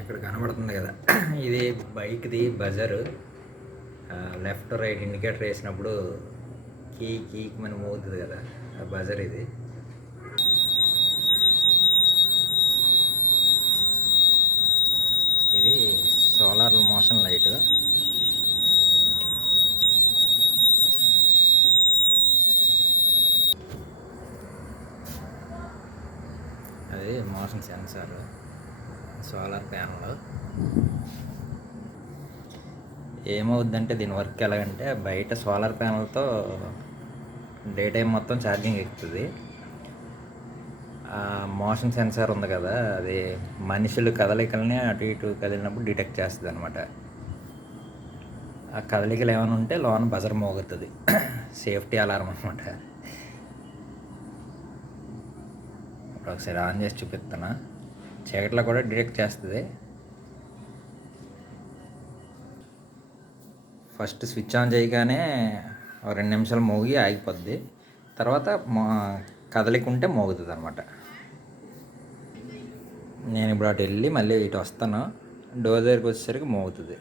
ఇక్కడ కనబడుతుంది కదా, ఇది బైక్ది బజర్. లెఫ్ట్ రైట్ ఇండికేటర్ వేసినప్పుడు కీక్ మనం మోగుతుంది కదా, ఆ బజర్ ఇది. ఇది సోలార్ మోషన్ లైట్. అది మోషన్ సెన్సార్, సోలార్ ప్యానల్. ఏమవుద్దంటే దీని వర్క్ ఎలాగంటే, బయట సోలార్ ప్యానల్తో డే టైం మొత్తం ఛార్జింగ్ ఎక్కుతుంది. మోషన్ సెన్సార్ ఉంది కదా, అది మనుషులు కదలికల్ని అటు ఇటు కదిలినప్పుడు డిటెక్ట్ చేస్తుంది అనమాట. ఆ కదలికలు ఏమైనా ఉంటే లోన బజర్ మోగుతుంది. సేఫ్టీ అలారం అనమాట. ఇప్పుడు ఒకసారి ఆన్ చేసి చూపిస్తున్నా. చీకట్లో కూడా డిటెక్ట్ చేస్తుంది. ఫస్ట్ స్విచ్ ఆన్ చేయగానే 2 నిమిషాలు మోగి ఆగిపోద్ది. తర్వాత కదలికుంటే మోగుతుంది అనమాట. నేను ఇప్పుడు అటు వెళ్ళి మళ్ళీ ఇటు వస్తాను. డోర్ దగ్గరికి వచ్చేసరికి మోగుతుంది.